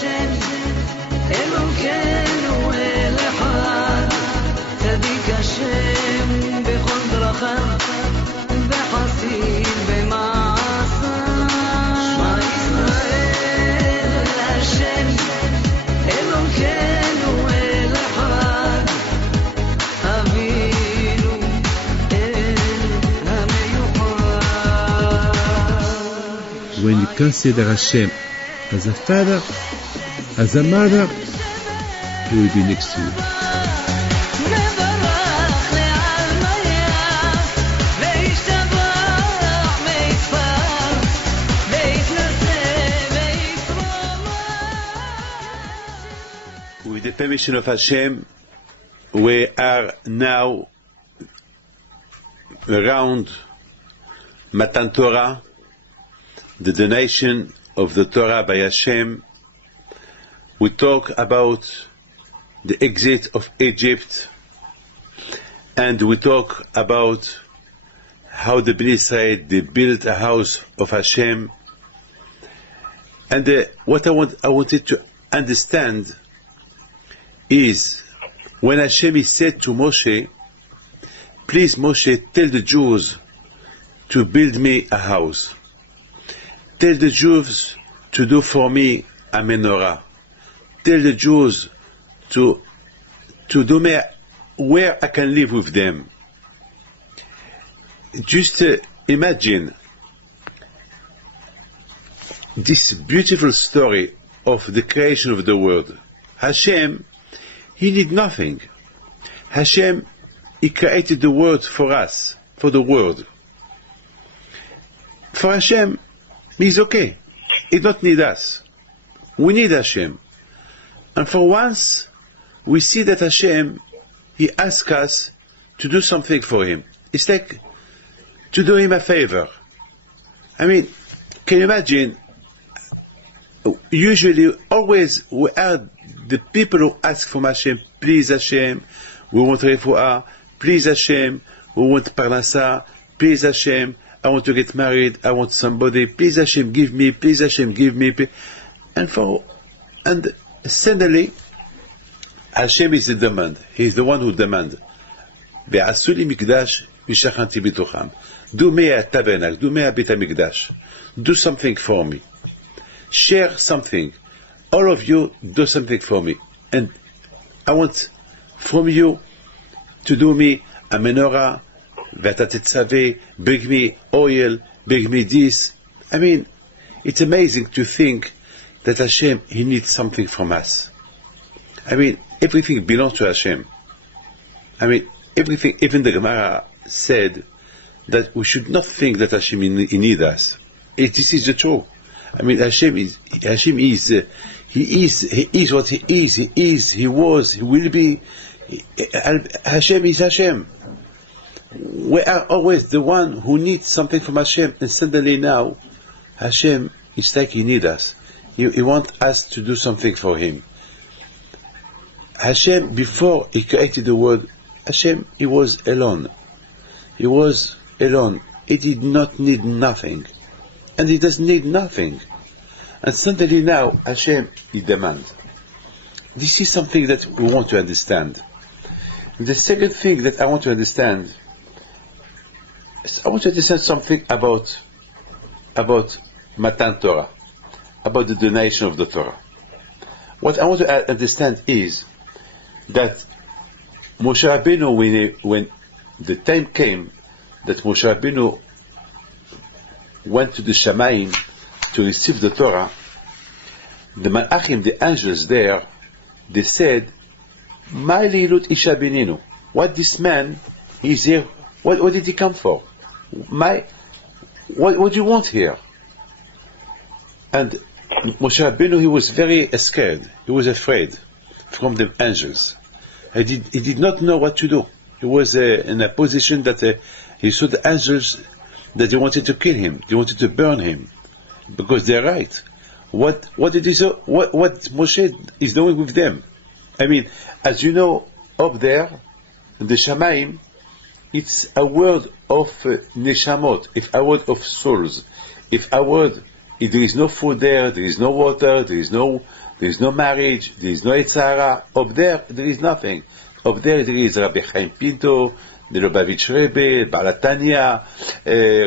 השם אלוקינו אל אחד צדיק השם בכל דרכיו וחסיד במעשיו שמע ישראל השם אלוקינו אל אחד אבינו אל המיוחד. When you consider Hashem as a father, as a mother, He will be next to you. With the permission of Hashem, we are now around Matan Torah, the donation of the Torah by Hashem. We talk about the exit of Egypt, and we talk about how the Bnei Israel, they built a house of Hashem. And what I wanted to understand is when Hashem is said to Moshe, please Moshe, tell the Jews to build me a house. Tell the Jews to do for me a menorah. Tell the Jews to do me where I can live with them. Just imagine this beautiful story of the creation of the world. Hashem, He did nothing. Hashem, He created the world for us, for the world. For Hashem, He's okay. He don't need us. We need Hashem. And for once, we see that Hashem, He asks us to do something for Him. It's like to do Him a favor. I mean, can you imagine? Usually, always, we are the people who ask from Hashem, please Hashem, we want refuah, please Hashem, we want parnasa, please Hashem, I want to get married, I want somebody, please Hashem, give me, please Hashem, give me. And suddenly, Hashem is the demand. He is the one who demands. ועשו לי מקדש ושכנתי בתוכם. Do me a tabernacle, do me a bit HaMikdash. Do something for me. Share something. All of you do something for me. And I want from you to do me a menorah, ואתה תצווה, bring me oil, bring me this. I mean, it's amazing to think that Hashem, He needs something from us. I mean, everything belongs to Hashem. I mean, everything, even the Gemara said that we should not think that Hashem He needs us. This is the truth. I mean, Hashem is what He is, He was, He will be. Hashem is Hashem. We are always the one who needs something from Hashem, and suddenly now, Hashem, it's like He needs us. He wants us to do something for Him. Hashem, before He created the world, Hashem, He was alone. He was alone. He did not need nothing. And He doesn't need nothing. And suddenly now, Hashem, He demands. This is something that we want to understand. And the second thing that I want to understand is I want to understand something about Matan Torah, about the donation of the Torah. What I want to understand is that Moshe Rabbeinu, when the time came that Moshe Rabbeinu went to the Shamayim to receive the Torah, the Malachim, the angels there, they said, Ma lilut isha beninu. What this man is here, what did he come for? What do you want here? And Moshe Rabbeinu, he was very scared. He was afraid from the angels. He did not know what to do. He was in a position that he saw the angels that they wanted to kill him. They wanted to burn him because they're right. What Moshe is doing with them? I mean, as you know, up there, in the Shamayim, it's a word of neshamot, if a word of souls. If there is no food there is no water, there is no there is no marriage, there is no Yitzhara. Up there is nothing. Up there is Rabbi Chaim Pinto, the Lubavitch Rebbe, Balatanya,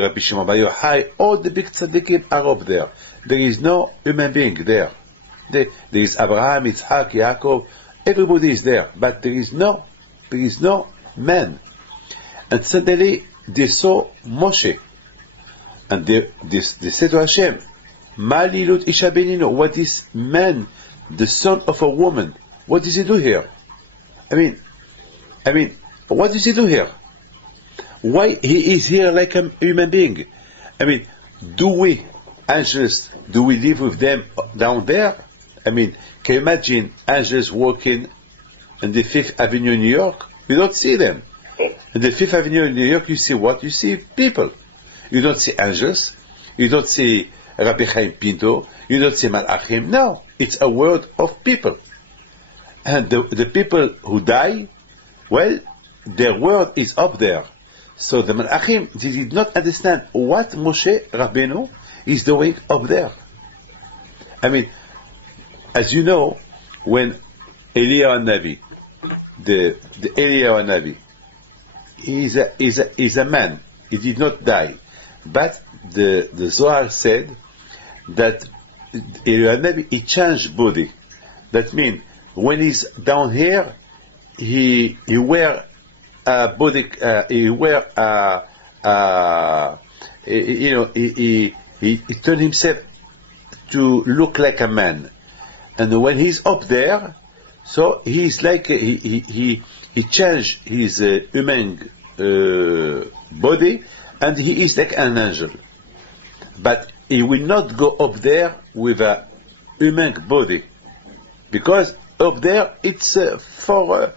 Rabbi Shimon Bar Yochai. All the big tzaddikim are up there. There is no human being there. There is Abraham, Yitzhak, Yaakov. Everybody is there, but there is no man. And suddenly they saw Moshe, and they said to Hashem, "Ma lilut isha beninu? What is man, the son of a woman? What does he do here? I mean, what does he do here? Why he is here like a human being? I mean, do we angels? Do we live with them down there? I mean, can you imagine angels walking in the Fifth Avenue in New York? You don't see them. In the Fifth Avenue in New York, you see what? You see people. You don't see angels. You don't see Rabbi Chaim Pinto. You don't see Malachim. No, it's a world of people. And the people who die, well, their world is up there. So the Malachim, they did not understand what Moshe Rabbeinu is doing up there. I mean, as you know, when Eliyahu Navi, the Eliyahu Navi, is a man. He did not die, but the Zohar said that Eliyahu Navi, he changed body. That means when he's down here, he wear a body. He wear he turned himself to look like a man. And when he's up there, so he's like he changed his human body, and he is like an angel. But he will not go up there with a human body, because up there it's for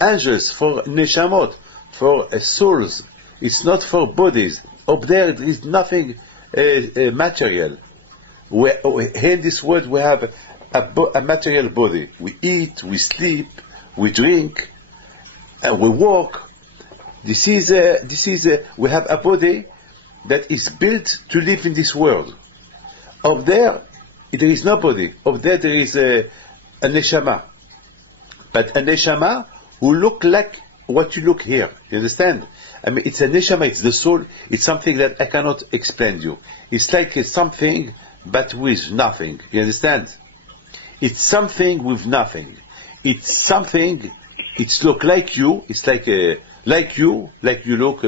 angels, for neshamot, for souls. It's not for bodies. Up there is nothing material. Here in this world we have a material body. We eat, we sleep, we drink, and we walk. This is we have a body that is built to live in this world. Up there is nobody. Up there is a neshama, but a neshama who look like what you look here. You understand? I mean, it's a neshama. It's the soul. It's something that I cannot explain to you. It's like something, but with nothing. You understand? It's something with nothing. It's something. It's look like you. It's like you look,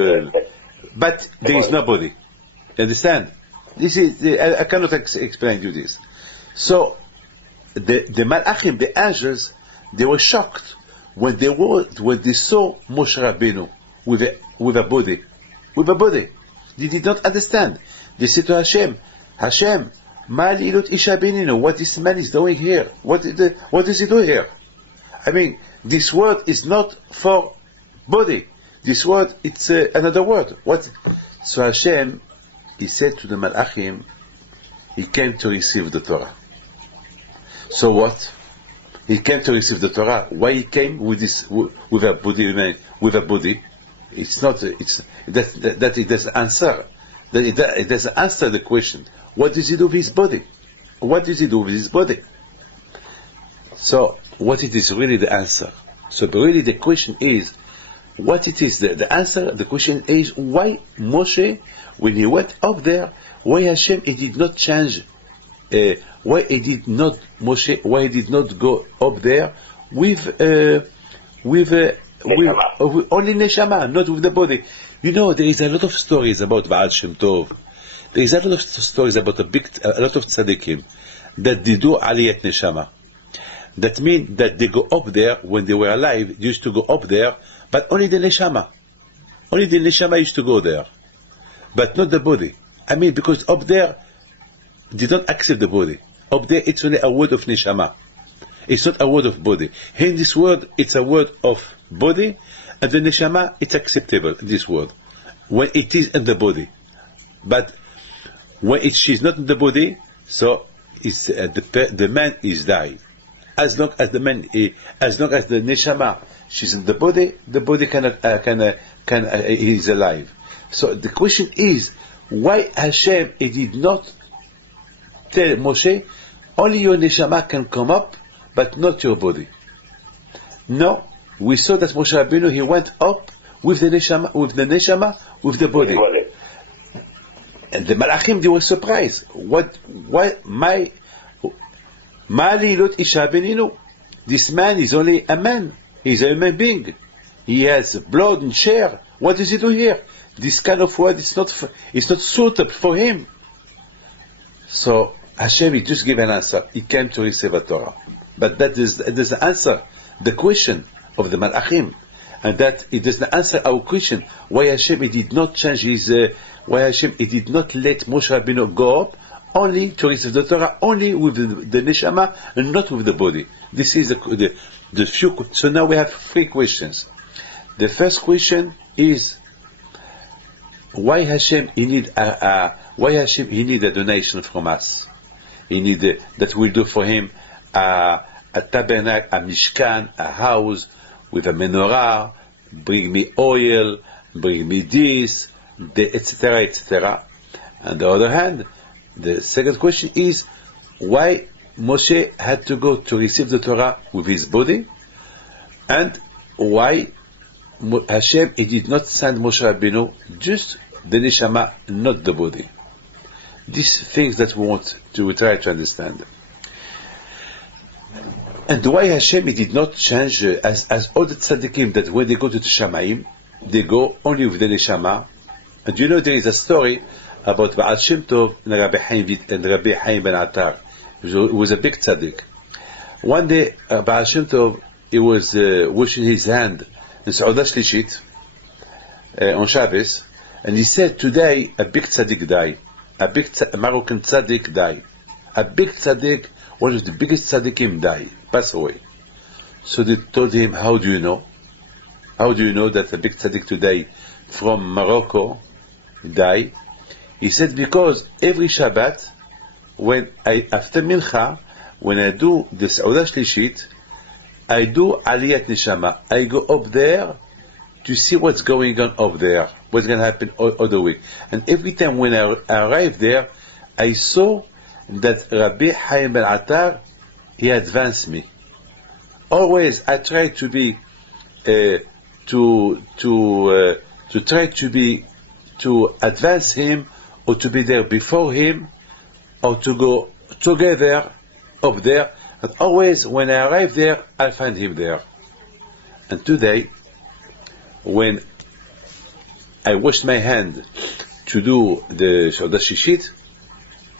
but there is nobody. You understand? This is I cannot explain to you this. So the Malachim, the angels, they were shocked when they saw Moshe Rabbeinu with a body. They did not understand. They said to Hashem, Ma lilut isha beninu? What this man is doing here? What does he do here? I mean, this word is not for body. This word, it's another word. What? So Hashem, he said to the Malachim, he came to receive the Torah. So what? He came to receive the Torah. Why he came with a body? It's not. That it doesn't answer. It doesn't answer the question. What does he do with his body? What does he do with his body? So what it is really the answer? So really the question is, what it is the answer? The question is, why Moshe, when he went up there, why Hashem he did not change? Why he did not go up there with only neshama, not with the body? You know, there is a lot of stories about Baal Shem Tov. There is a lot of stories about a lot of tzaddikim that they do aliyat neshama. That means that they go up there when they were alive. They used to go up there, but only the neshama. Only the neshama used to go there, but not the body. I mean, because up there they don't accept the body. Up there it's only a word of neshama. It's not a word of body. Here in this word, it's a word of body, and the neshama, it's acceptable in this word when it is in the body. But when she's not in the body, so it's the man is died. As long as the neshama she's in the body is alive. So the question is, why Hashem he did not tell Moshe only your neshama can come up, but not your body. No, we saw that Moshe Rabbeinu, he went up with the neshama, with the body. And the Malachim, they were surprised. Why, Mali Lot Isha Beninu? This man is only a man. He's a human being. He has blood and chair. What does he do here? This kind of word is not suitable for him. So Hashem, he just gave an answer. He came to receive a Torah. But that is the answer, the question of the Malachim. And that it doesn't answer our question. Why Hashem, he did not change his, why Hashem, he did not let Moshe Rabbeinu go up only to receive the Torah, only with the neshama and not with the body. This is the few. So now we have 3 questions. The first question is, why Hashem he need a donation from us? He need that we'll do for him a tabernacle, a mishkan, a house with a menorah. Bring me oil, bring me this, etc., etc. On the other hand, the second question is, why Moshe had to go to receive the Torah with his body, and why Hashem he did not send Moshe Rabbeinu just the neshama, not the body. These things that we want to try to understand. And why Hashem he did not change as all the tzaddikim, that when they go to the Shamayim, they go only with the neshama. And you know there is a story about Baal Shem Tov and Rabbi Chaim ben Attar. He was a big tzaddik. One day Baal Shem Tov, he was washing his hand in Seudah Shlishit on Shabbos, and he said, today a big tzaddik died. A big Moroccan tzaddik died. A big tzaddik, one of the biggest tzaddikim died, passed away. So they told him, how do you know? How do you know that a big tzaddik today from Morocco died? He said, because every Shabbat, after Mincha, when I do the Seudah Shlishit, I do Aliyat Neshama. I go up there to see what's going on up there, what's going to happen all the week. And every time when I arrived there, I saw that Rabbi Chaim ben Attar, he advanced me. Always I try to be to advance him, or to be there before him, or to go together up there. And always when I arrive there, I find him there. And today, when I washed my hand to do the Seudah Shlishit,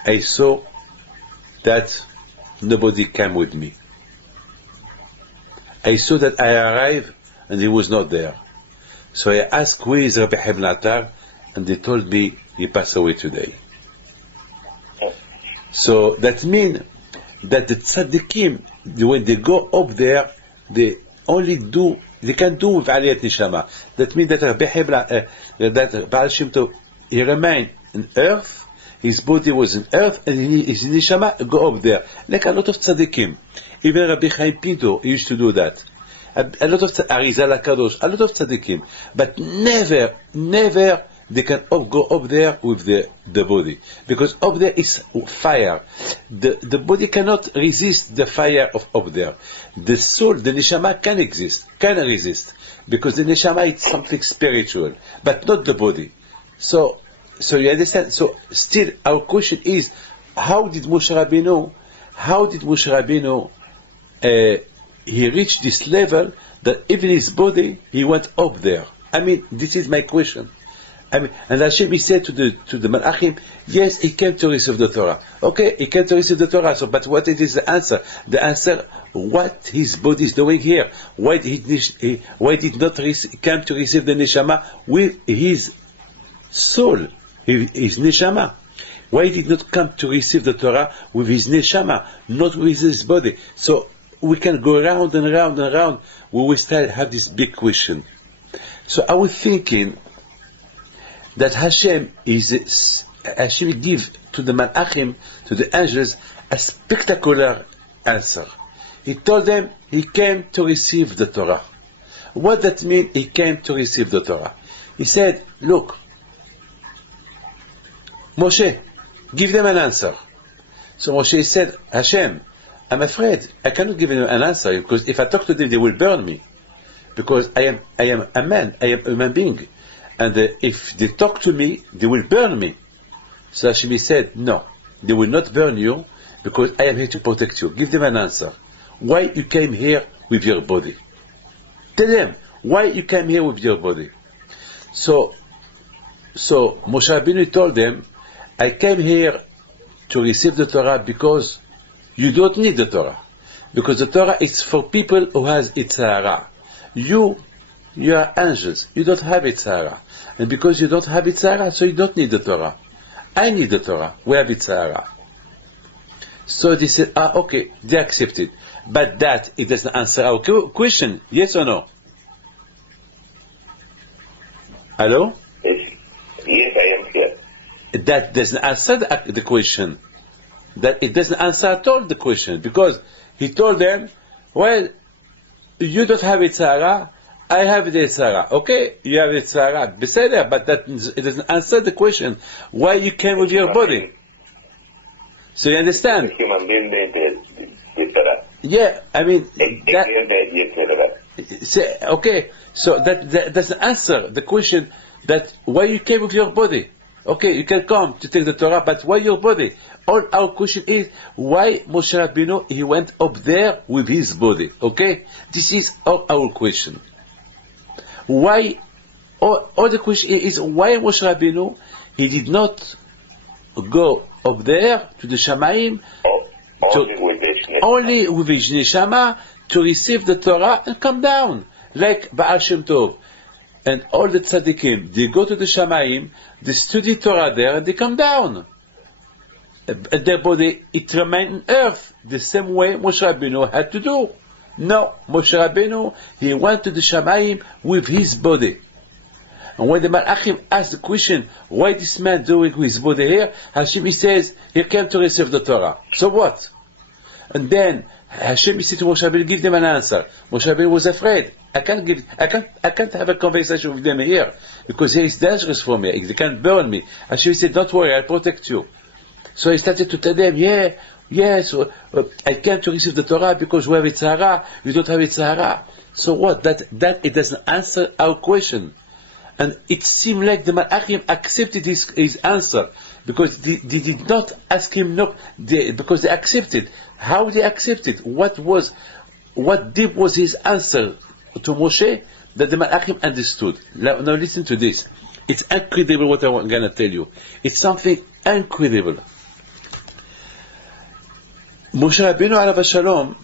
I saw that nobody came with me. I saw that I arrived and he was not there. So I asked, who is Rabbi Chaim ben Attar? And they told me he passed away today. So that means that the tzaddikim, when they go up there, they can do with Aliyat Neshama. That means that Rabbi Chaim, that Baal Shem Tov, he remained on earth, his body was on earth, and his Neshama go up there. Like a lot of tzaddikim. Even Rabbi Chaim Pinto used to do that. A lot of Arizal HaKadosh, a lot of tzaddikim. But never they can go up there with the body. Because up there is fire. The body cannot resist the fire of up there. The soul, the neshama can resist. Because the neshama is something spiritual, but not the body. So you understand? So still our question is, how did Moshe Rabbeinu he reached this level that even his body, he went up there? I mean, this is my question. And Hashem, he said to the Malachim, yes, he came to receive the Torah. Okay, he came to receive the Torah. So, but what is the answer? The answer, what his body is doing here? Why did not come to receive the neshama with his soul, his neshama? Why did not come to receive the Torah with his neshama, not with his body? So we can go round and round and round. We will still have this big question. So I was thinking that Hashem give to the Malachim, to the angels, a spectacular answer. He told them he came to receive the Torah. What that mean? He came to receive the Torah. He said, look, Moshe, give them an answer. So Moshe said, Hashem, I'm afraid I cannot give them an answer because if I talk to them, they will burn me. Because I am a man, I am a human being. And if they talk to me, they will burn me. So Hashem said, no, they will not burn you because I am here to protect you. Give them an answer. Why you came here with your body? Tell them why you came here with your body. So Moshe Rabbeinu told them, I came here to receive the Torah because you don't need the Torah. Because the Torah is for people who has Yitzhara. You are angels. You don't have Yitzhara. And because you don't have Yitzhara, so you don't need the Torah. I need the Torah. We have Yitzhara. So they said, okay, they accepted. But that, it doesn't answer our question. Yes or no? Hello? Yes, I am here. That doesn't answer the question. That it doesn't answer at all the question. Because he told them, well, you don't have Yitzhara, I have the Yitzhara. Okay, you have Yitzhara, beseder, but it doesn't answer the question. Why you came with your body? So you understand? Human being, Yitzhara. Yeah, I mean, Yitzhara. okay, so that doesn't answer the question that why you came with your body. Okay, you can come to take the Torah, but why your body? All our question is, why Moshe Rabbeinu, he went up there with his body? Okay? This is all our question. Why, all the question is, why Moshe Rabbeinu, he did not go up there to the Shamayim, only with his neshama, to receive the Torah and come down, like Baal Shem Tov. And all the tzaddikim, they go to the Shamayim, they study Torah there, and they come down. Their body, it remains on earth, the same way Moshe Rabbeinu had to do. No, Moshe Rabbeinu, he went to the Shamayim with his body. And when the Malachim asked the question, why this man doing with his body here? Hashem, he says, he came to receive the Torah. So what? And then Hashem said to Moshe Rabbeinu, give them an answer. Moshe Rabbeinu was afraid. I can't have a conversation with them here because here is dangerous for me. They can burn me. Hashem said, don't worry, I'll protect you. So he started to tell them, yes, I came to receive the Torah because we have Yitzhara, you don't have Yitzhara. So what? That it doesn't answer our question. And it seemed like the Malachim accepted his answer because they did not ask him no, because they accepted. How they accepted? What deep was his answer to Moshe that the Malachim understood? Now listen to this. It's incredible what I'm going to tell you. It's something incredible. Moshe Rabbeinu alav shalom,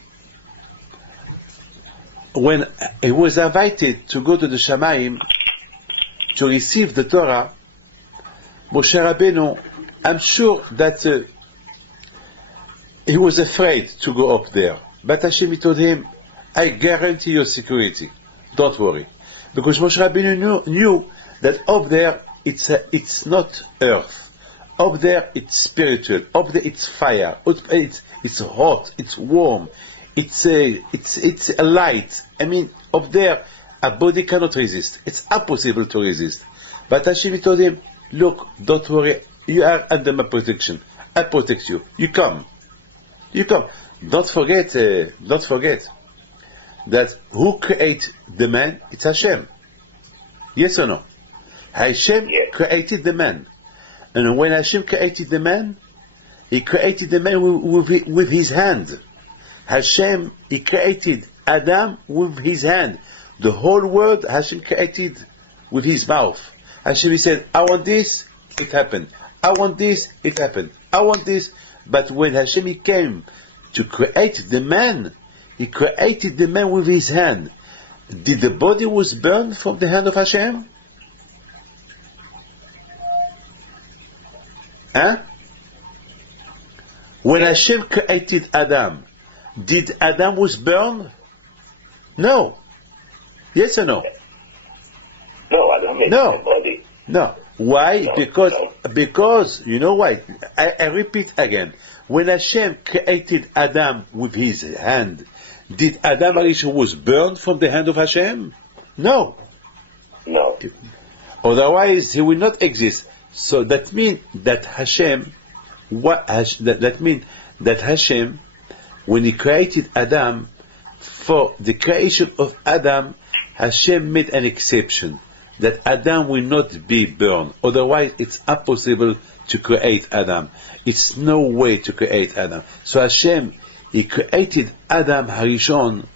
when he was invited to go to the Shamayim to receive the Torah, Moshe Rabbeinu, I'm sure that he was afraid to go up there. But Hashem told him, I guarantee your security. Don't worry. Because Moshe Rabbeinu knew that up there it's not earth. Up there it's spiritual. Up there it's fire. It's hot. It's warm. It's a light. I mean, up there a body cannot resist. It's impossible to resist. But Hashem told him, look, don't worry. You are under my protection. I protect you. You come. Don't forget that who created the man? It's Hashem. Yes or no? Hashem created the man. And when Hashem created the man, he created the man with his hand. Hashem, he created Adam with his hand. The whole world Hashem created with his mouth. Hashem, he said, I want this, it happened. I want this, it happened. I want this. But when Hashem he came to create the man, he created the man with his hand. Did the body was burned from the hand of Hashem? Huh? When Hashem created Adam, did Adam was burned? No. Yes or no? No, Adam is No. the body. No. Why? No, Because you know why? I repeat again. When Hashem created Adam with his hand, did Adam Arishon was burned from the hand of Hashem? No. No. Otherwise, he will not exist. So that means that Hashem, that means that Hashem, when He created Adam, for the creation of Adam, Hashem made an exception, that Adam will not be burned. Otherwise, it's impossible to create Adam. It's no way to create Adam. So Hashem, He created Adam Harishon.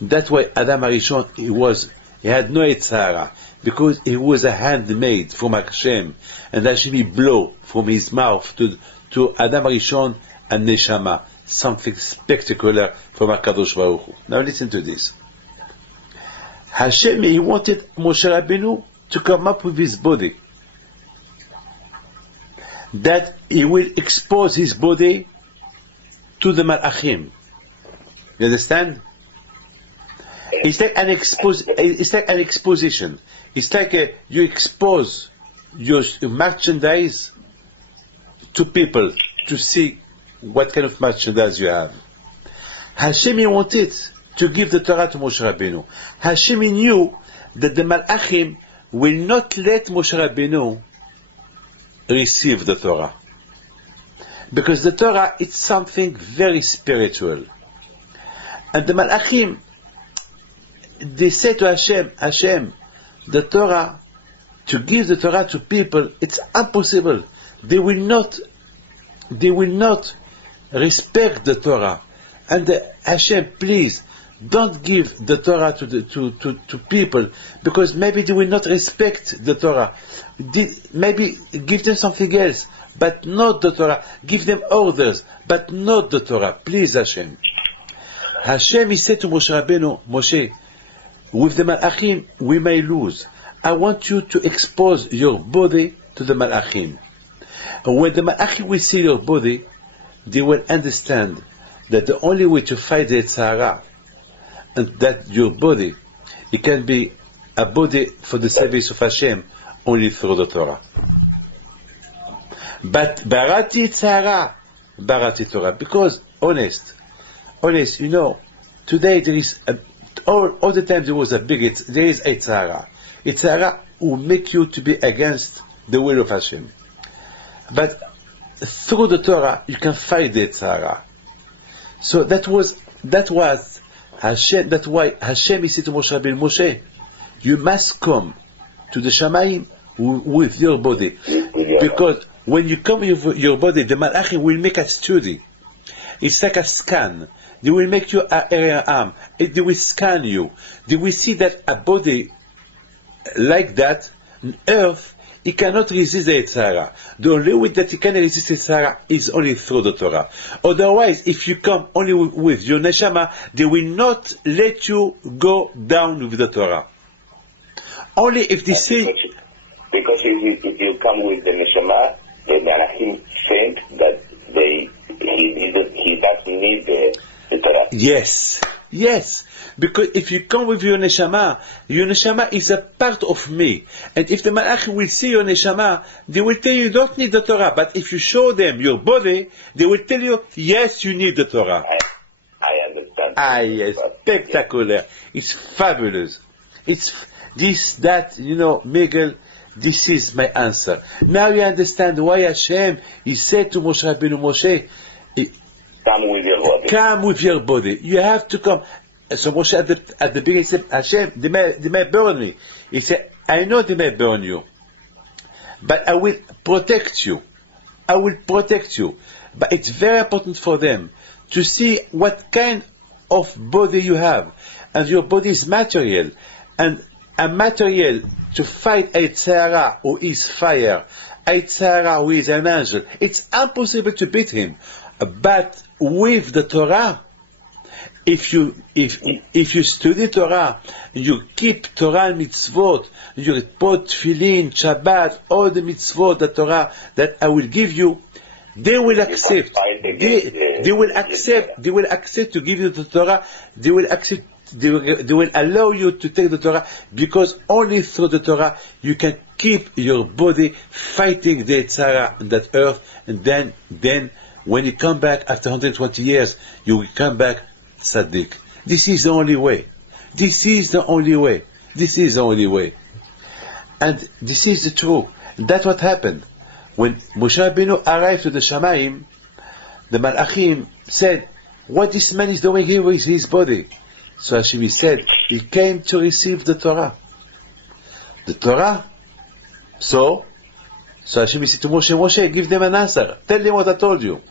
That's why Adam Harishon, he had no Yetzirah, because he was a handmaid from Hashem, and Hashem He blow from His mouth to Adam Harishon and Neshama, something spectacular from HaKadosh Baruch Hu. Now listen to this. Hashem, He wanted Moshe Rabbeinu to come up with his body, that he will expose his body to the Malachim. You understand? It's like an exposition. It's like you expose your merchandise to people to see what kind of merchandise you have. Hashem, He wanted to give the Torah to Moshe Rabbeinu. Hashem, He knew that the Malachim will not let Moshe Rabbeinu receive the Torah, because the Torah is something very spiritual, and the Malachim, they say to Hashem, the Torah, to give the Torah to people, it's impossible. They will not respect the Torah. And Hashem, please, don't give the Torah to people, because maybe they will not respect the Torah. Maybe give them something else, but not the Torah. Give them orders, but not the Torah. Please, Hashem. Hashem, He said to Moshe Rabbeinu, Moshe, with the Malachim, we may lose. I want you to expose your body to the Malachim. And when the Malachim will see your body, they will understand that the only way to fight the Yetzirah, and that your body, it can be a body for the service of Hashem only through the Torah. But Barati Yetzirah, Barati Torah, because honest, you know, today there is all the time there is a Yetzirah. Yetzirah will make you to be against the will of Hashem. But through the Torah, you can fight the Yetzirah. So that was Hashem. That's why Hashem said to Moshe Rabbeinu, Moshe, you must come to the Shamayim with your body, because when you come with your body, the Malachim will make a study. It's like a scan. They will make you an area arm. They will scan you. They will see that a body like that, on earth, it cannot resist the Yetzirah. The only way that it can resist the Yetzirah is only through the Torah. Otherwise, if you come only with your Neshama, they will not let you go down with the Torah. Only if they see... Because if you come with the Neshama, the Malachim think that he doesn't need the Torah. Yes. Because if you come with your neshama is a part of me. And if the Malachim will see your neshama, they will tell you don't need the Torah. But if you show them your body, they will tell you, yes, you need the Torah. I understand. Yes, spectacular. It's fabulous. It's this, that, Miguel, this is my answer. Now you understand why Hashem, He said to Moshe Rabbeinu, Moshe, come with your body. Come with your body. You have to come. So Moshe at the beginning said, Hashem, they may burn me. He said, I know they may burn you, but I will protect you. But it's very important for them to see what kind of body you have. And your body is material. And a material to fight a Yetzirah who is fire, a Yetzirah who is an angel, it's impossible to beat him. But with the Torah, if you study Torah, you keep Torah mitzvot, you put tefillin, Shabbat, all the mitzvot, the Torah that I will give you, they will accept. They will accept to give you the Torah. They will accept. They will allow you to take the Torah, because only through the Torah you can keep your body fighting the Yetzirah on that earth, and then when you come back after 120 years, you will come back tzaddik. This is the only way. And this is the truth. That's what happened. When Moshe Rabbeinu arrived to the Shamayim, the Malachim said, what this man is doing here with his body? So Hashem said, he came to receive the Torah. The Torah. So Hashem said to Moshe, Moshe, give them an answer. Tell them what I told you.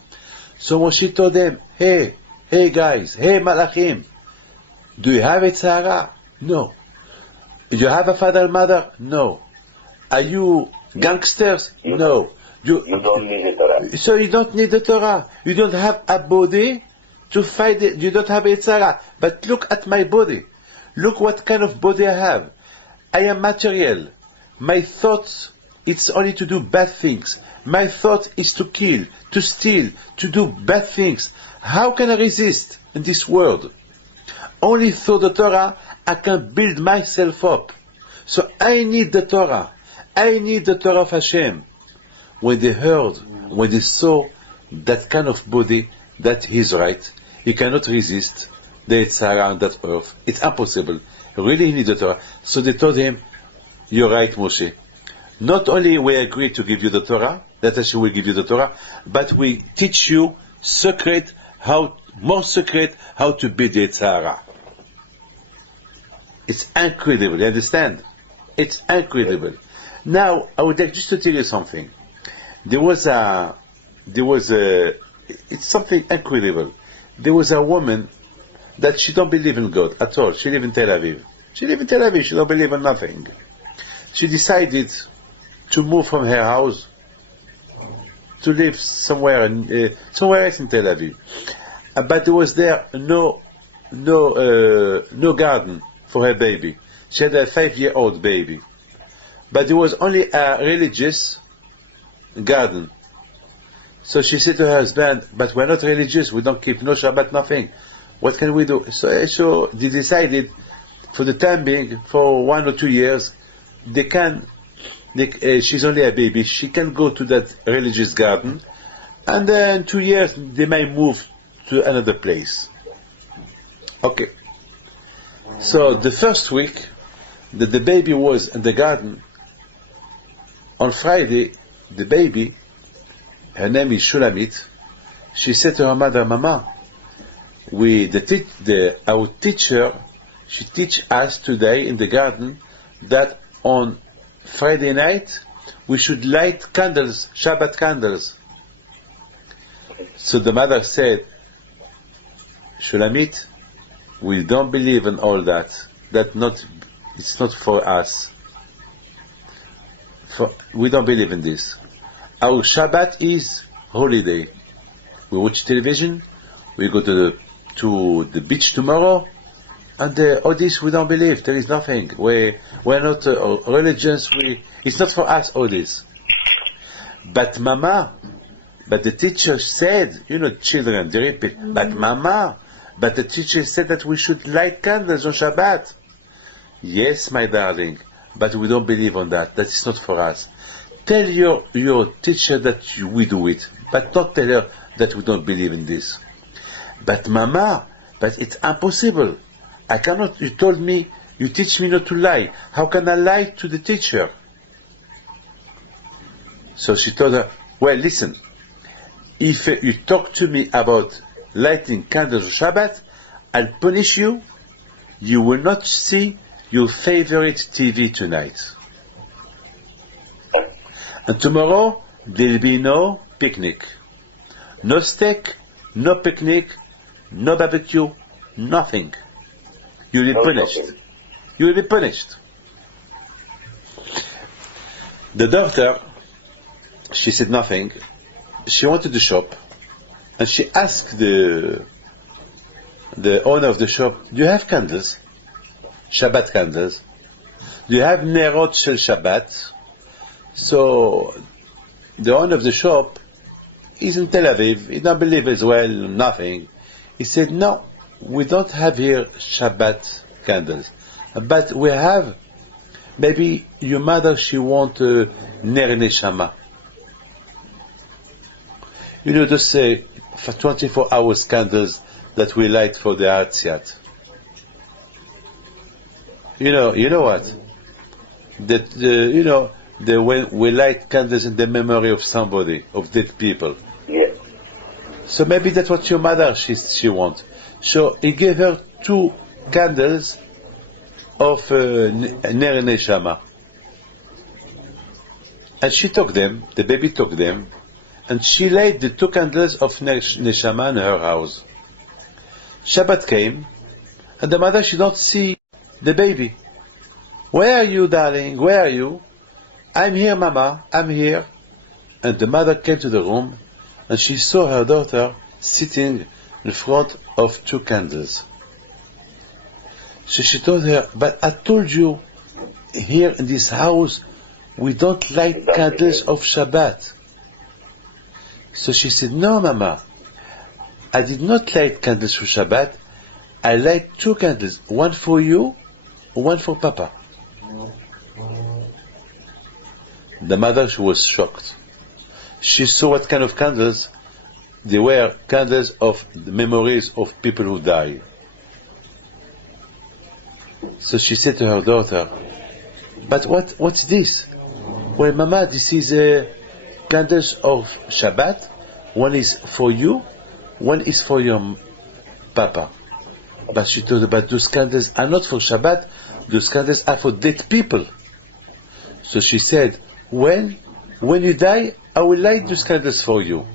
So Moshe told them, hey guys, hey Malachim, do you have a Sarah? No. Do you have a father and mother? No. Are you gangsters? No. You don't need the Torah. So you don't need the Torah. You don't have a body to fight it. You don't have a Tzara. But look at my body. Look what kind of body I have. I am material. My thoughts, it's only to do bad things. My thought is to kill, to steal, to do bad things. How can I resist in this world? Only through the Torah I can build myself up. So I need the Torah. I need the Torah of Hashem. When they heard, when they saw that kind of body, that he's right, he cannot resist the Yetzirah on that earth. It's impossible. Really, he needs the Torah. So they told him, you're right, Moshe. Not only we agree to give you the Torah, that Hashem will give you the Torah, but we teach you more secret, how to be the Yetzirah. It's incredible, you understand? It's incredible. Now, I would like just to tell you something. It's something incredible. There was a woman that she don't believe in God at all. She live in Tel Aviv. She don't believe in nothing. She decided to move from her house to live somewhere else in Tel Aviv. But there was there no garden for her baby. She had a 5-year-old baby. But there was only a religious garden. So she said to her husband, but we're not religious, we don't keep no Shabbat, nothing. What can we do? So they decided, for the time being, for 1 or 2 years, she's only a baby, she can go to that religious garden, and then in 2 years they may move to another place. Okay. So the first week that the baby was in the garden, on Friday, the baby, her name is Shulamit, she said to her mother, Mama, our teacher, she teach us today in the garden that on Friday night we should light candles, Shabbat candles. So the mother said, Shulamit, we don't believe in all that. It's not for us. We don't believe in this. Our Shabbat is holiday. We watch television, we go to the beach tomorrow, and all this we don't believe. There is nothing. We're not religious. It's not for us all this. But the teacher said, children, they repeat, but the teacher said that we should light candles on Shabbat. Yes, my darling, but we don't believe on that. That is not for us. Tell your teacher that we do it, but don't tell her that we don't believe in this. But but it's impossible. I cannot, you told me, you teach me not to lie. How can I lie to the teacher? So she told her, well, listen, if you talk to me about lighting candles on Shabbat, I'll punish you. You will not see your favorite TV tonight. And tomorrow, there'll be no picnic. No steak, no picnic, no barbecue, nothing. You'll be punished. You will be punished. The daughter, she said nothing. She wanted to shop, and she asked the owner of the shop, do you have candles? Shabbat candles? Do you have Nerot Shel Shabbat? So the owner of the shop is in Tel Aviv. He don't believe as well, nothing. He said, no, we don't have here Shabbat candles. But we have, maybe your mother, she want Ner Neshama. Those for 24 hours candles that we light for the Hatziat. You know what? When we light candles in the memory of somebody, of dead people. Yes. So maybe that's what your mother she wants. So he gave her 2 candles of Ner Neshama. And she took them, the baby took them, and she laid the 2 candles of Ner Neshama in her house. Shabbat came, and the mother, she don't see the baby. Where are you, darling? Where are you? I'm here, Mama, I'm here. And the mother came to the room, and she saw her daughter sitting in front of 2 candles. So she told her, but I told you, here in this house, we don't light candles of Shabbat. So she said, no, Mama, I did not light candles for Shabbat. I light 2 candles, one for you, one for Papa. The mother, she was shocked. She saw what kind of candles. They were candles of the memories of people who died. So she said to her daughter, but what's this? Well, Mama, this is candles of Shabbat. One is for you, one is for your Papa. But she told her, but those candles are not for Shabbat, those candles are for dead people. So she said, when you die, I will light those candles for you.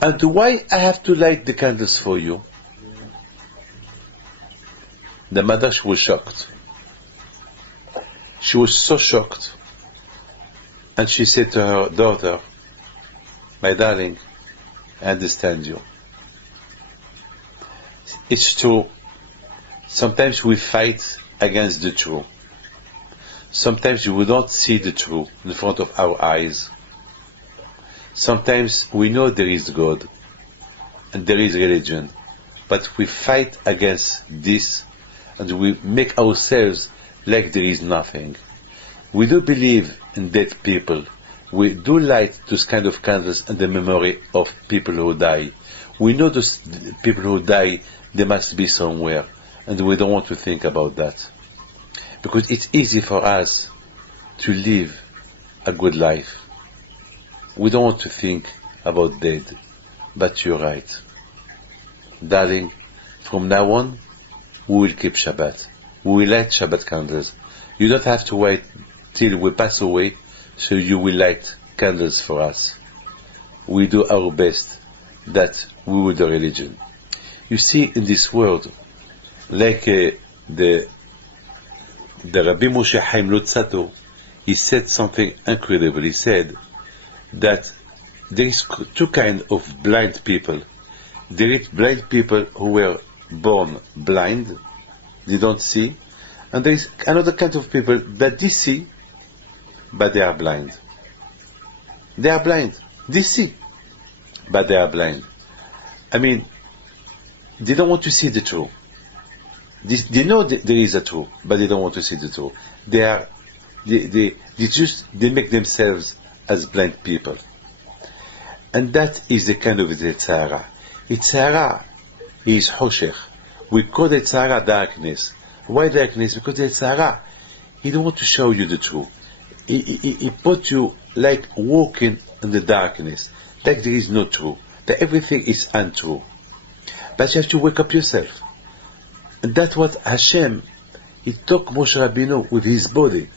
And why I have to light the candles for you? The mother, she was shocked. She was so shocked. And she said to her daughter, my darling, I understand you. It's true. Sometimes we fight against the truth. Sometimes we don't see the truth in front of our eyes. Sometimes we know there is God and there is religion, but we fight against this and we make ourselves like there is nothing. We do believe in dead people. We do light those kind of candles in the memory of people who die. We know those people who die, they must be somewhere, and we don't want to think about that. Because it's easy for us to live a good life. We don't want to think about dead. But you're right. Darling, from now on, we will keep Shabbat. We will light Shabbat candles. You don't have to wait till we pass away, so you will light candles for us. We do our best that we will do religion. You see, in this world, like the Rabbi Moshe Chaim Luzzatto, he said something incredible. He said that there is 2 kinds of blind people. There is blind people who were born blind, they don't see, and there is another kind of people that they see, but they are blind. They are blind. They see, but they are blind. I mean, they don't want to see the truth. They know that there is a truth, but they don't want to see the truth. They make themselves as blind people. And that is the kind of Yetzer Hara. Yetzer Hara is Hoshech. We call Yetzer Hara darkness. Why darkness? Because Yetzer Hara, he don't want to show you the truth. He put you like walking in the darkness, like there is no truth, that everything is untrue. But you have to wake up yourself. And that's what Hashem, he took Moshe Rabbeinu with his body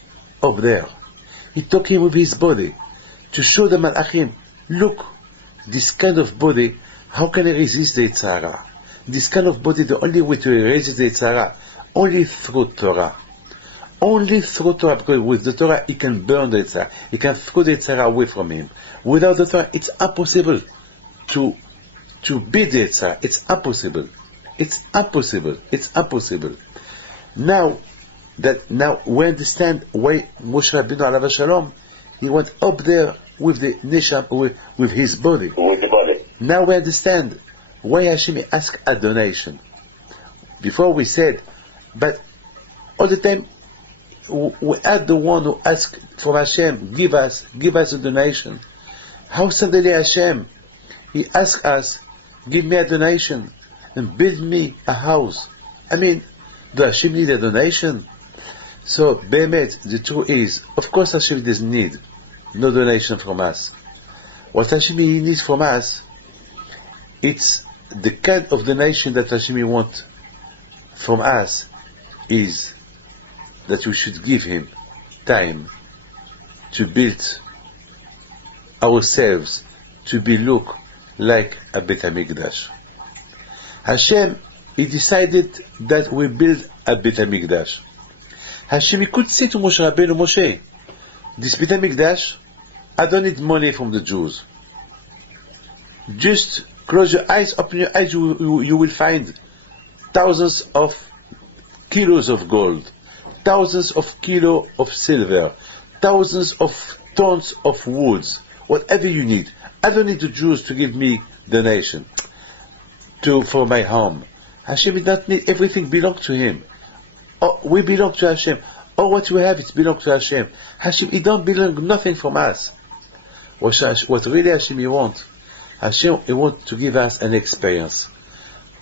up there. He took him with his body to show the Malachim, look, this kind of body, how can I resist the Yetzer Hara? This kind of body, the only way to resist the Yetzer Hara, only through Torah. Only through Torah, because with the Torah, he can burn the Yetzer Hara. He can throw the Yetzer Hara away from him. Without the Torah, it's impossible to beat the Yetzer Hara. It's impossible. It's impossible. It's impossible. Now we understand why Moshe Rabbeinu Alav Shalom, he went up there with the Neshama, with his body. With the body. Now we understand why Hashem asked a donation. Before we said, but all the time we are the one who asked for Hashem, give us a donation. How suddenly Hashem, he asked us, give me a donation and build me a house. I mean, do Hashem need a donation? So, Be'emet, the truth is, of course Hashem doesn't need no donation from us. What Hashemi needs from us, it's the kind of donation that Hashemi wants from us is that we should give him time to build ourselves to be look like a Bet HaMikdash. Hashem, he decided that we build a Bet HaMikdash. Hashem, he could say to Moshe Rabbeinu, Moshe, this Bet HaMikdash, I don't need money from the Jews. Just close your eyes, open your eyes, you will find thousands of kilos of gold, thousands of kilos of silver, thousands of tons of woods, whatever you need. I don't need the Jews to give me donation for my home. Hashem did not need, everything belongs to him. Oh, we belong to Hashem. Oh, what we have, it belongs to Hashem. Hashem, it don't belong nothing from us. What really Hashem he want? Hashem, he want to give us an experience.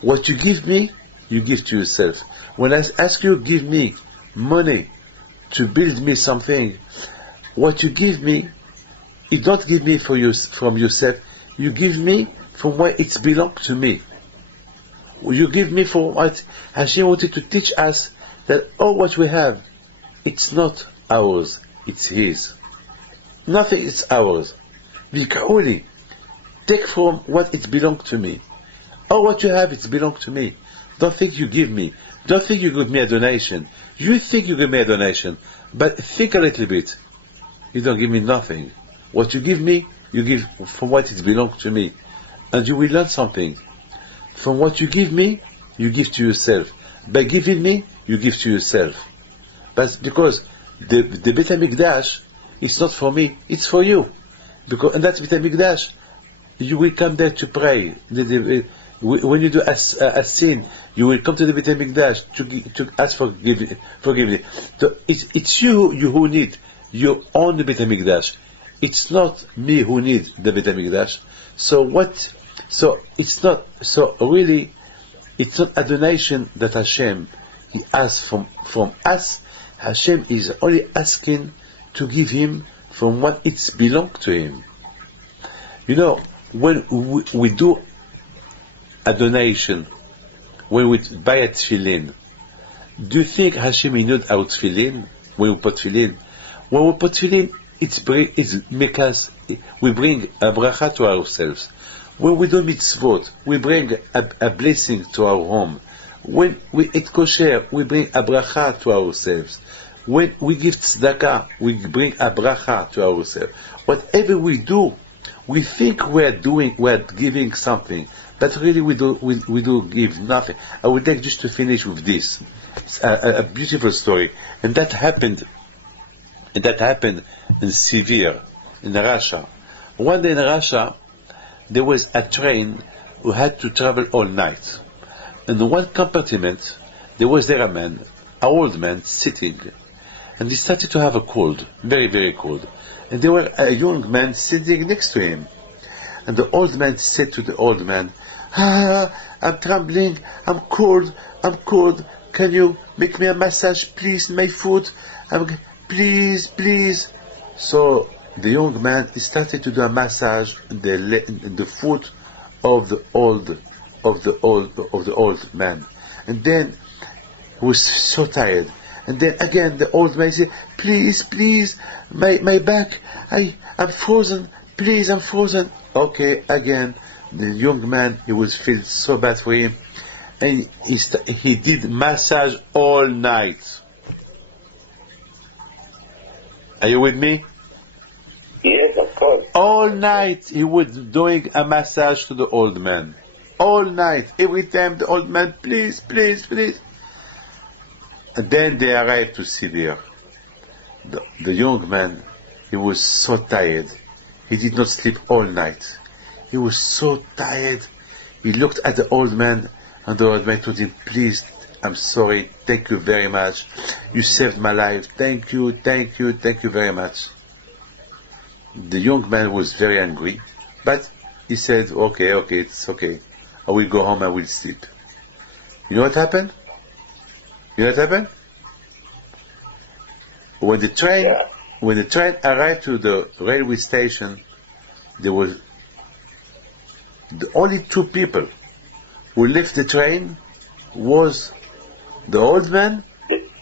What you give me, you give to yourself. When I ask you, give me money to build me something, what you give me, you don't give me from yourself, you give me from where it belongs to me. You give me for what Hashem wanted to teach us, that all what we have, it's not ours, it's His. Nothing is ours. V'ka'uli, take from what it belongs to me. All what you have, it belongs to me. Don't think you give me. Don't think you give me a donation. You think you give me a donation, but think a little bit. You don't give me nothing. What you give me, you give from what it belongs to me. And you will learn something. From what you give me, you give to yourself. By giving me, you give to yourself. But because the Bet HaMikdash is not for me, it's for you. Because in that Bet HaMikdash, you will come there to pray. When you do a sin, you will come to the Bet HaMikdash to ask for forgiveness. So it's you who need your own Bet HaMikdash. It's not me who need the Bet HaMikdash. So it's not a donation that Hashem he asks from us. Hashem is only asking to give him from what it belongs to him. You know, when we do a donation, when we buy a tefillin, do you think Hashem knows our tefillin? When we put tefillin, we bring a bracha to ourselves. When we do mitzvot, we bring a blessing to our home. When we eat kosher, we bring a bracha to ourselves. When we give tzedakah, we bring a bracha to ourselves. Whatever we do, we think we are giving something, but really we do give nothing. I would like just to finish with this. It's a beautiful story, and that happened in Sibir, in Russia. One day in Russia, there was a train who had to travel all night. In one compartment, there was there an old man sitting, and he started to have a cold, very, very cold. And there was a young man sitting next to him. And the old man said to the old man, I'm trembling, I'm cold, can you make me a massage, please, my foot? Please. So the young man started to do a massage in the foot of the old man. And then he was so tired. And then again the old man said, please, my back, I'm frozen, please, I'm frozen. Okay, again, the young man, he was feel so bad for him. And he did massage all night. Are you with me? Yes, of course. All night he was doing a massage to the old man. All night. Every time the old man, please. And then they arrived to Sibir. The young man, he was so tired. He did not sleep all night. He was so tired. He looked at the old man, and the old man told him, please, I'm sorry, thank you very much. You saved my life. Thank you very much. The young man was very angry, but he said, okay, it's okay. I will go home, I will sleep. You know what happened? When the train arrived to the railway station, there was the only two people who left the train was the old man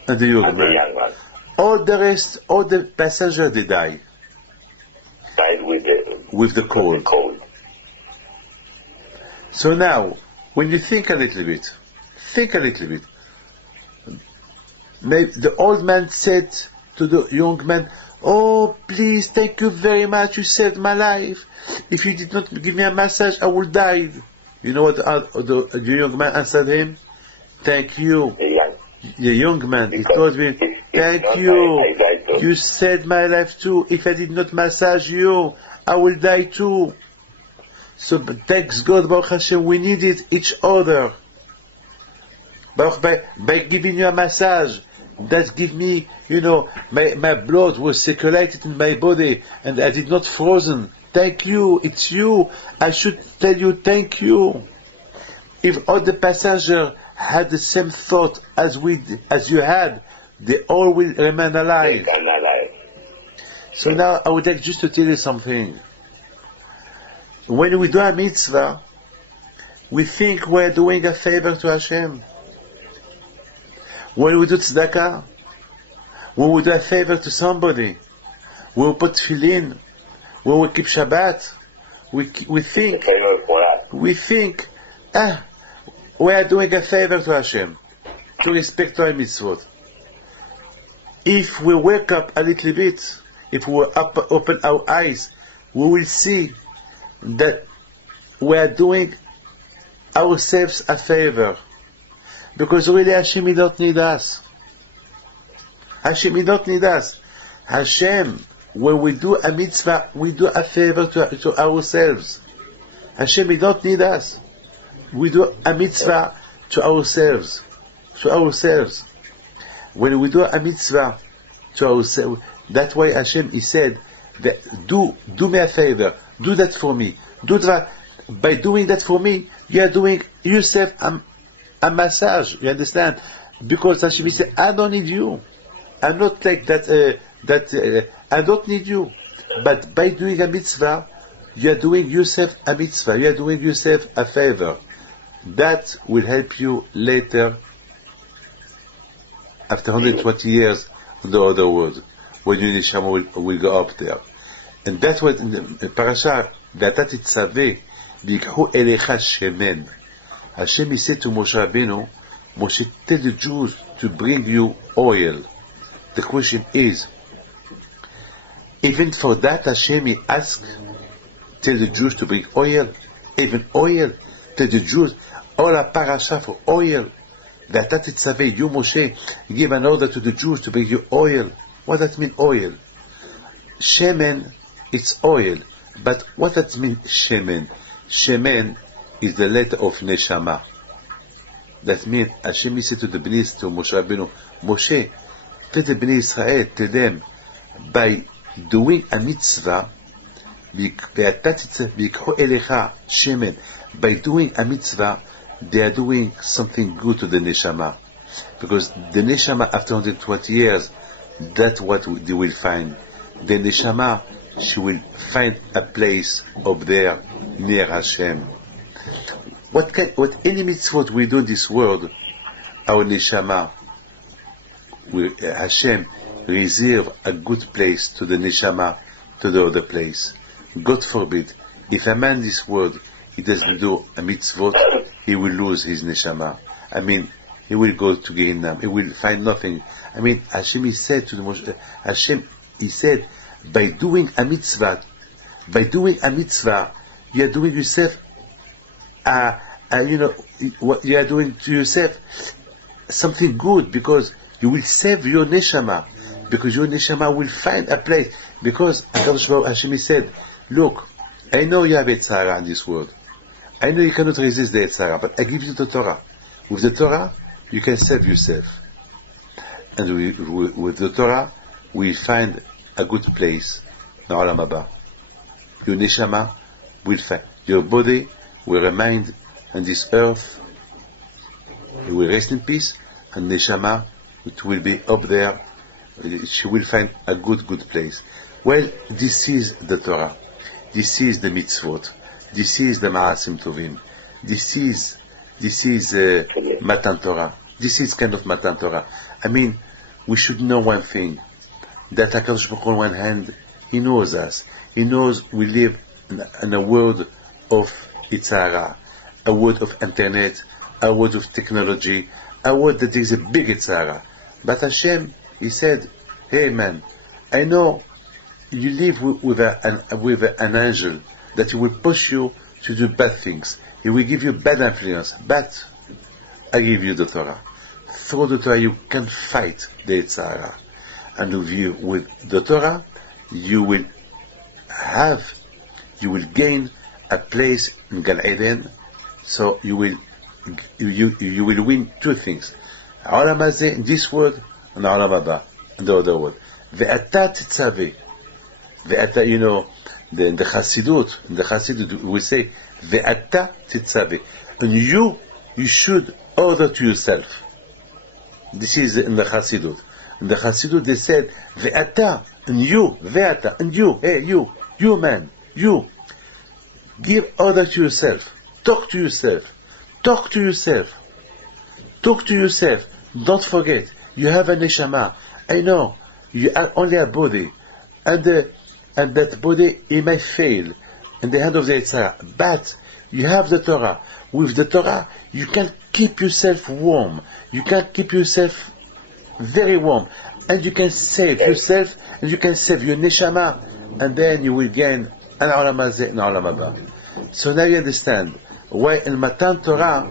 and the young and the man. young man All the rest, all the passengers, they died died with the cold. cold. So now, when you think a little bit, maybe the old man said to the young man, "Oh, please, thank you very much, you saved my life. If you did not give me a massage, I would die." You know what the young man answered him? "Thank you." The young man, he told me, "Thank you. I died too. You saved my life too. If I did not massage you, I will die too." So thanks God, Baruch Hashem, we needed each other. Baruch, by giving you a massage, that give me, my blood was circulated in my body and I did not frozen. Thank you, it's you. I should tell you thank you. If all the passengers had the same thought as you had, they all will remain alive. So now I would like just to tell you something. When we do a mitzvah, we think we're doing a favor to Hashem. When we do tzedakah, when we do a favor to somebody, when we put tefillin, when we keep Shabbat, we think we are doing a favor to Hashem, to respect our mitzvot. If we wake up a little bit, if we open our eyes, we will see that we are doing ourselves a favor. Because really Hashem, He don't need us. Hashem, He don't need us. Hashem, when we do a mitzvah, we do a favor to ourselves. Hashem, He don't need us. We do a mitzvah to ourselves. When we do a mitzvah to ourselves, that's why Hashem, He said, that do me a favor, do that for me. Do that. By doing that for me, you are doing yourself a massage. You understand? Because Hashem said, I don't need you. I'm not like that. I don't need you. But by doing a mitzvah, you are doing yourself a mitzvah. You are doing yourself a favor. That will help you later, after 120 years, on the other world, when your neshama will go up there. And that's what in the parasha, ואתה תצווה ויקחו אליך שמן. Hashem, He said to Moshe Rabbeinu, Moshe, tell the Jews to bring you oil. The question is, even for that Hashem, He asked, tell the Jews to bring oil? Even oil? Tell the Jews, all a parasha for oil. ואתה תצווה, you Moshe, give an order to the Jews to bring you oil. What does that mean, oil? Shemen, it's oil. But what does that mean, shemen? Shemen is the letter of neshama. That means Hashem said to the Bnei, to Moshe Rabbeinu, Moshe, tell the Bnei Israel, tell them, by doing a mitzvah, by doing a mitzvah, they are doing something good to the neshama. Because the neshama, after 120 years, that's what they will find. The neshama, she will find a place up there near Hashem. What any mitzvot we do in this world, our neshama, Hashem reserve a good place to the neshama, to the other place. God forbid, if a man in this world, he doesn't do a mitzvot, he will lose his neshama. I mean, he will go to Gehinnom. He will find nothing. I mean, Hashem, He said to the Moshe, Hashem, He said, by doing a mitzvah, you are doing yourself, you are doing to yourself something good, because you will save your neshama, because your neshama will find a place. Because Hashem said, look, I know you have a tzara in this world. I know you cannot resist the tzara, but I give you the Torah. With the Torah, you can save yourself. And with the Torah, we find a good place in Olam Haba. Your neshama will find, your body will remain on this earth, it will rest in peace, and neshama, it will be up there, she will find a good place. Well, this is the Torah. This is the mitzvot. This is the Ma'asim Tovim. This is Matan Torah. This is kind of Matan Torah. I mean, we should know one thing, that HaKadosh Baruch Hu, on one hand, He knows us. He knows we live in a world of Yitzhara, a world of internet, a world of technology, a world that is a big Yitzhara. But Hashem, He said, hey man, I know you live with an angel that he will push you to do bad things. He will give you bad influence, but I give you the Torah. Through the Torah you can fight the Yitzhara. And with the Torah, you will gain a place in Gan Eden. So you will win two things. Olam hazeh in this world, and Olam haba in the other world. Ve'ata titzaveh. Ve'ata, in the Chassidut, we say, Ve'ata titzaveh. And you should order to yourself. This is in the Chassidut. In the Chassidut they said, Ve'ata, and you, Ve'ata, and you, hey, you man, you. Give order to yourself. Talk to yourself. Talk to yourself. Talk to yourself. Don't forget, you have a neshama. I know, you are only a body. And that body, it may fail in the hand of the Yitzhara. But you have the Torah. With the Torah, you can keep yourself warm. You can keep yourself very warm. And you can save yourself, and you can save your neshama, and then you will gain an olam hazeh and olam haba. So now you understand why in Matan Torah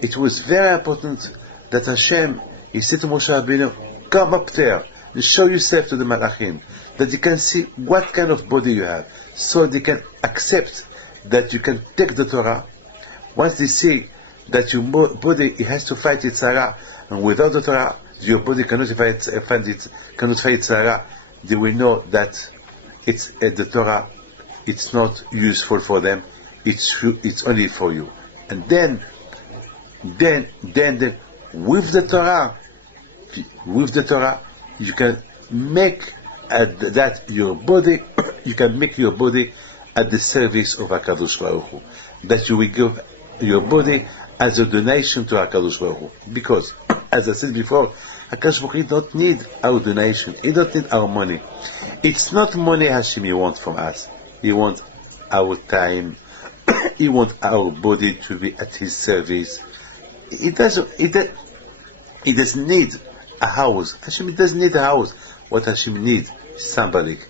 it was very important that Hashem, He said to Moshe Rabbeinu, come up there and show yourself to the Malachim, that you can see what kind of body you have, so they can accept that you can take the Torah. Once they see that your body, it has to fight Yitzhara, and without the Torah your body cannot fight Yitzhara, they will know that it's the Torah, it's not useful for them, it's only for you. And then with the Torah, you can make that your body, you can make your body at the service of HaKadosh Baruch Hu. That you will give your body as a donation to HaKadosh Baruch Hu. Because, as I said before, HaKadosh Baruch Hu don't need our donation. He don't need our money. It's not money Hashem He wants from us. He wants our time. He wants our body to be at His service. He doesn't need a house. Hashem doesn't need a house. What Hashem needs is symbolic.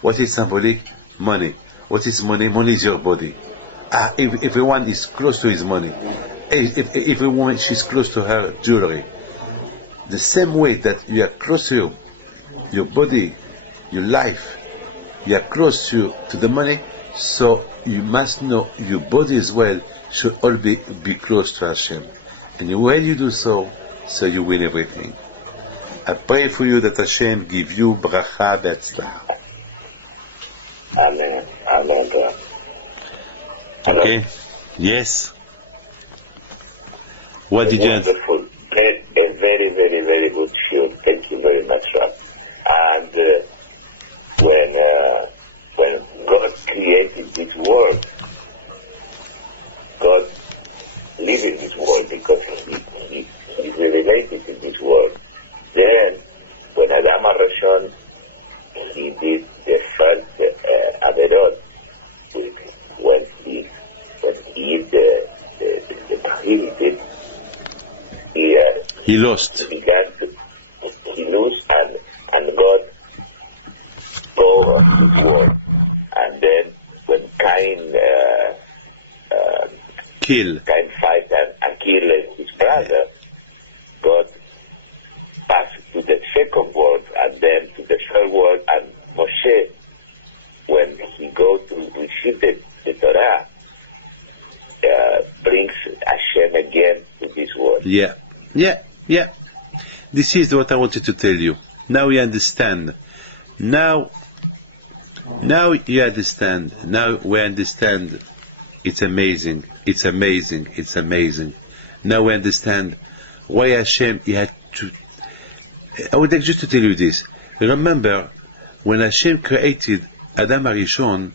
What is symbolic? Money. What is money? Money is your body. If everyone is close to his money, if a woman, she's close to her jewelry, the same way that you are close to your body, your life, you are close to the money, so you must know your body as well should all be close to Hashem. And when you do so you win everything. I pray for you that Hashem give you bracha be'atzlacha. Amen. Amen. Okay. Yes. What did you add? Wonderful. A very, very, very good show. Thank you very much, Ram. And when God created this world, God lives in this world because He is related in this world. Then, when Adam HaRishon, he did the first Averot, when he prohibited, he lost. He lost, and God go on his word. And then when Cain fight and kill his brother, God passed to the second word and then to the third word, and Moshe, when he go to receive the Torah, brings Hashem again to this word. Yeah. This is what I wanted to tell you. Now you understand. Now you understand. Now we understand. It's amazing. Now we understand why Hashem, He had to. I would like just to tell you this. Remember, when Hashem created Adam HaRishon,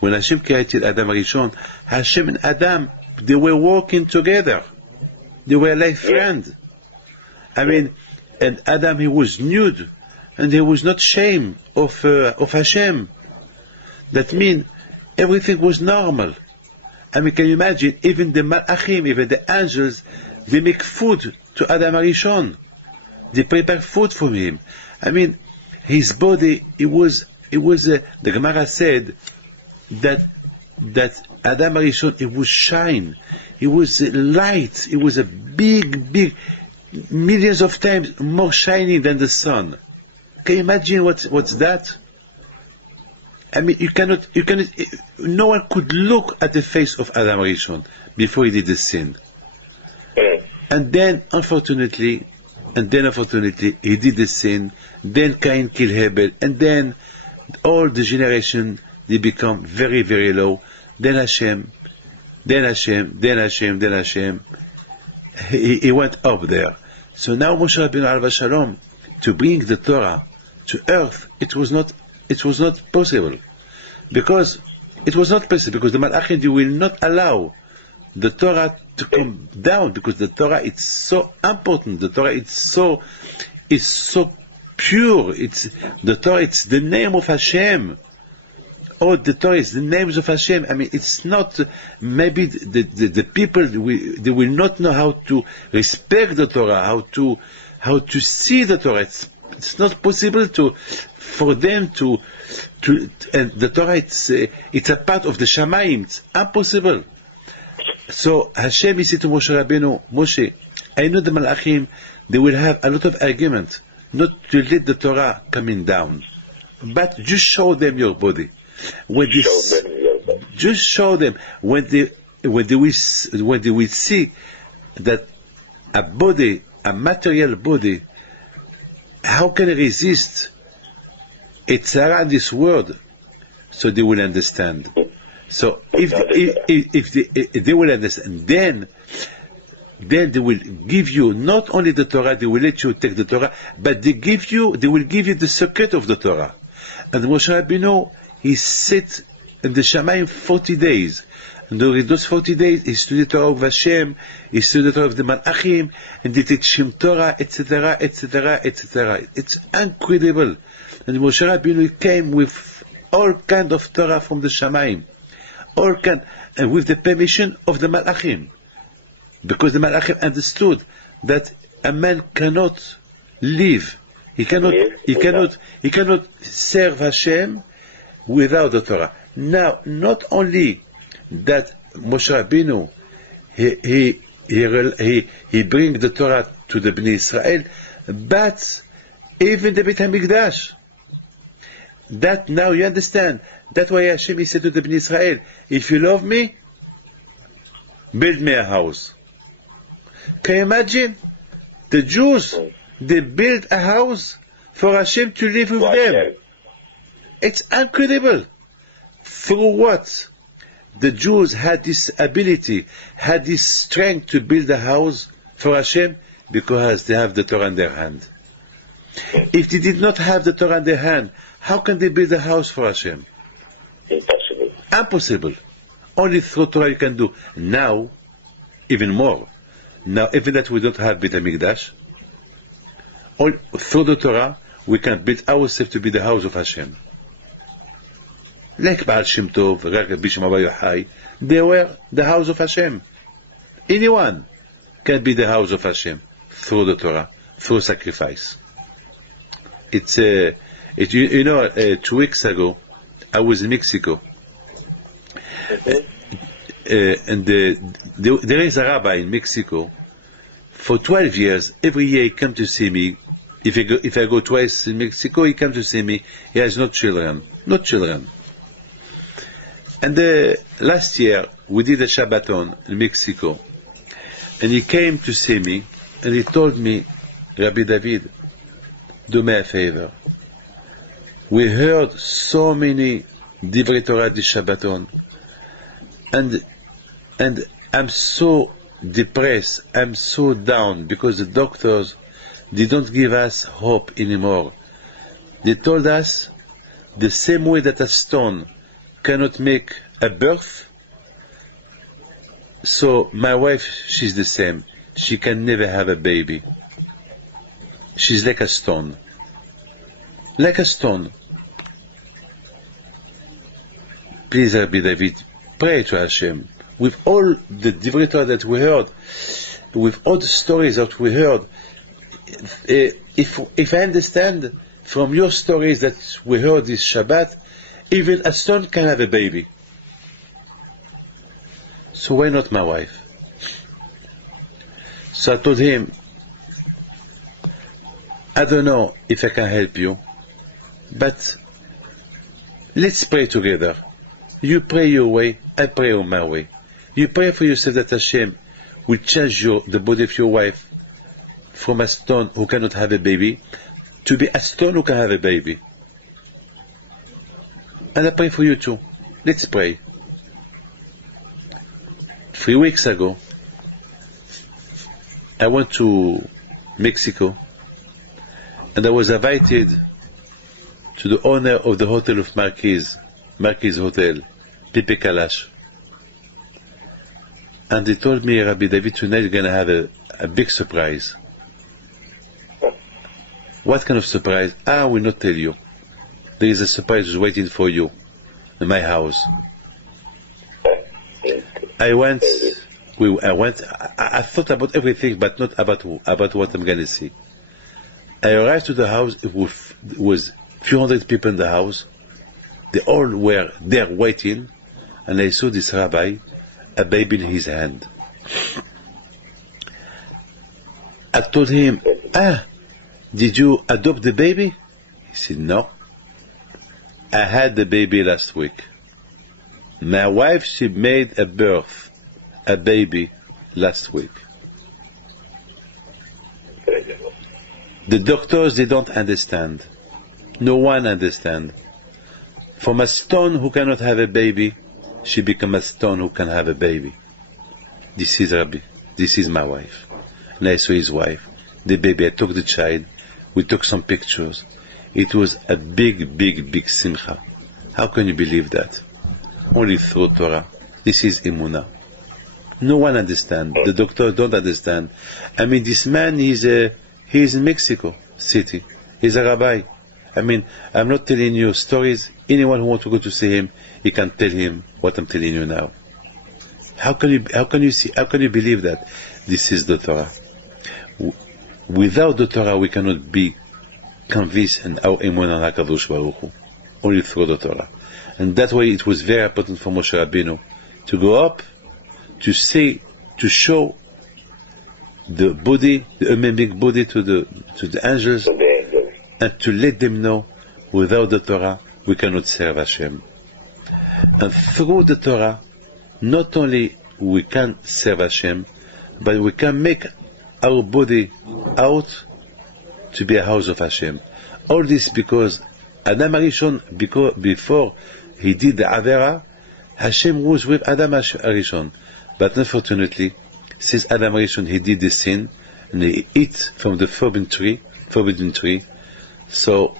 when Hashem created Adam Rishon, Hashem and Adam, they were working together. They were like friends. I mean, and Adam, he was nude, and he was not ashamed of Hashem. That means everything was normal. I mean, can you imagine, even the Malachim, even the angels, they make food to Adam Rishon. They prepare food for him. I mean, his body, it was the Gemara said that Adam Rishon, it was shine, it was light, it was a big, millions of times more shining than the sun. Can you imagine what's that? I mean, no one could look at the face of Adam Rishon before he did the sin. And then, unfortunately, he did the sin. Then Cain killed Abel, and then all the generation, they become very, very low. Then Hashem, he went up there. So now Moshe Rabbeinu Alav Shalom, to bring the Torah to earth, it was not possible. Because the Malachim, they will not allow the Torah to come down, because the Torah is so important. The Torah is so pure. The Torah, it's the name of Hashem. Oh, the Torah is the names of Hashem. I mean, it's not, maybe the people, they will not know how to respect the Torah, how to see the Torah. It's not possible for them to, and the Torah, it's a part of the Shamayim. It's impossible. So Hashem, he said to Moshe Rabbeinu, Moshe, I know the Malachim, they will have a lot of argument not to let the Torah coming down, but just show them your body. Just show them when they will see that a body, a material body, how can it resist it's around this world? So they will understand. So if they will understand, then they will give you not only the Torah, they will let you take the Torah, but they will give you the secret of the Torah. And Moshe Rabbeinu, he sat in the Shamayim 40 days. And during those 40 days, he studied the Torah of Hashem, he studied the Torah of the Malachim, and they teach him Torah, etc., etc., etc. It's incredible. And Moshe Rabbeinu came with all kind of Torah from the Shamayim, and with the permission of the Malachim, because the Malachim understood that a man cannot live, he cannot serve Hashem without the Torah. Now, not only that Moshe Rabbeinu, he bring the Torah to the Bnei Israel, but even the Beit HaMikdash. That now you understand. That's why Hashem said to the Bnei Israel, if you love me, build me a house. Can you imagine? The Jews, they built a house for Hashem to live with them. It's incredible. Through what? The Jews had this ability, had this strength to build a house for Hashem, because they have the Torah in their hand. If they did not have the Torah in their hand, how can they build a house for Hashem? Impossible. Only through Torah you can do. Now, even more. Now, even that we don't have Beit HaMikdash, through the Torah, we can build ourselves to be the house of Hashem. Like Baal Shem Tov, Rabbi Shimon Bar Yochai, they were the house of Hashem. Anyone can be the house of Hashem through the Torah, through sacrifice. It's 2 weeks ago, I was in Mexico, and there is a rabbi in Mexico. For 12 years, every year he comes to see me. If I go twice in Mexico, he comes to see me. He has no children. And last year, we did a Shabbaton in Mexico, and he came to see me, and he told me, Rabbi David, do me a favor. We heard so many Divrei Torah this Shabbaton, and I'm so depressed, I'm so down, because the doctors, they don't give us hope anymore. They told us the same way that a stone cannot make a birth. So my wife, she's the same. She can never have a baby. She's like a stone. Like a stone. Please, Rabbi David, pray to Hashem. With all the divrei Torah that we heard, with all the stories that we heard, if I understand from your stories that we heard this Shabbat, even a stone can have a baby. So why not my wife? So I told him, I don't know if I can help you, but let's pray together. You pray your way, I pray on my way. You pray for yourself that Hashem will change the body of your wife from a stone who cannot have a baby to be a stone who can have a baby. And I pray for you too. Let's pray. 3 weeks ago, I went to Mexico and I was invited to the owner of the hotel of Marquis Hotel, Pepe Kalash. And he told me, Rabbi David, tonight you're going to have a big surprise. What kind of surprise? I will not tell you. There is a surprise waiting for you in my house. I thought about everything, but not about what I'm going to see. I arrived to the house, it was few hundred people in the house. They all were there waiting, and I saw this rabbi, a baby in his hand. I told him, did you adopt the baby? He said, no. I had the baby last week. My wife, she made a baby last week. The doctors, they don't understand. No one understands. From a stone who cannot have a baby, she become a stone who can have a baby. This is Rabbi. This is my wife. And I saw his wife. The baby, I took the child. We took some pictures. It was a big simcha. How can you believe that? Only through Torah. This is Emunah. No one understands. The doctors don't understand. I mean, this man, he's in Mexico City. He's a rabbi. I mean, I'm not telling you stories. Anyone who wants to go to see him, he can tell him what I'm telling you now. How can you believe that? This is the Torah. Without the Torah, we cannot be convinced in our emunah on HaKadosh Baruch Hu. Only through the Torah. And that's why it was very important for Moshe Rabbeinu to go up, to show the body, the human body to the angels, and to let them know, without the Torah, we cannot serve Hashem. And through the Torah, not only we can serve Hashem, but we can make our body out to be a house of Hashem. All this because Adam Arishon, before he did the Avera, Hashem was with Adam Arishon. But unfortunately, since Adam Arishon, he did the sin, and he ate from the forbidden tree, so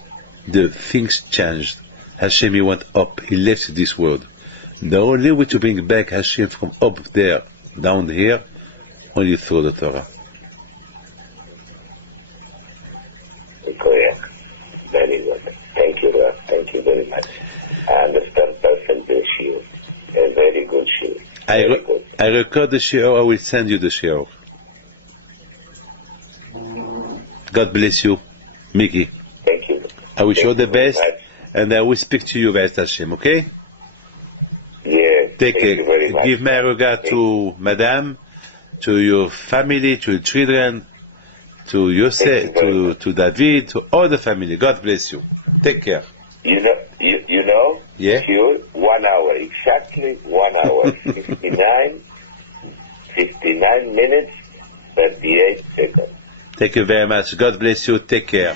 the things changed. Hashem, he went up, he left this world. The only way to bring back Hashem from up there, down here, only through the Torah. Correct. Very good. Thank you, Raf. Thank you very much. I understand perfectly shiur. A very good shiur. I record the shiur, I will send you the shiur. God bless you, Mickey. Thank you. I wish you all the best, much. and I will speak to you about Hashem, okay? Yes. Take thank you very care. much. Give my regard to Madame, to your family, to your children, to Yosef, to David, to all the family. God bless you. Take care. You know, Yeah? shiur, 1 hour, exactly 1 hour, 59 minutes, 38 seconds. Thank you very much. God bless you. Take care.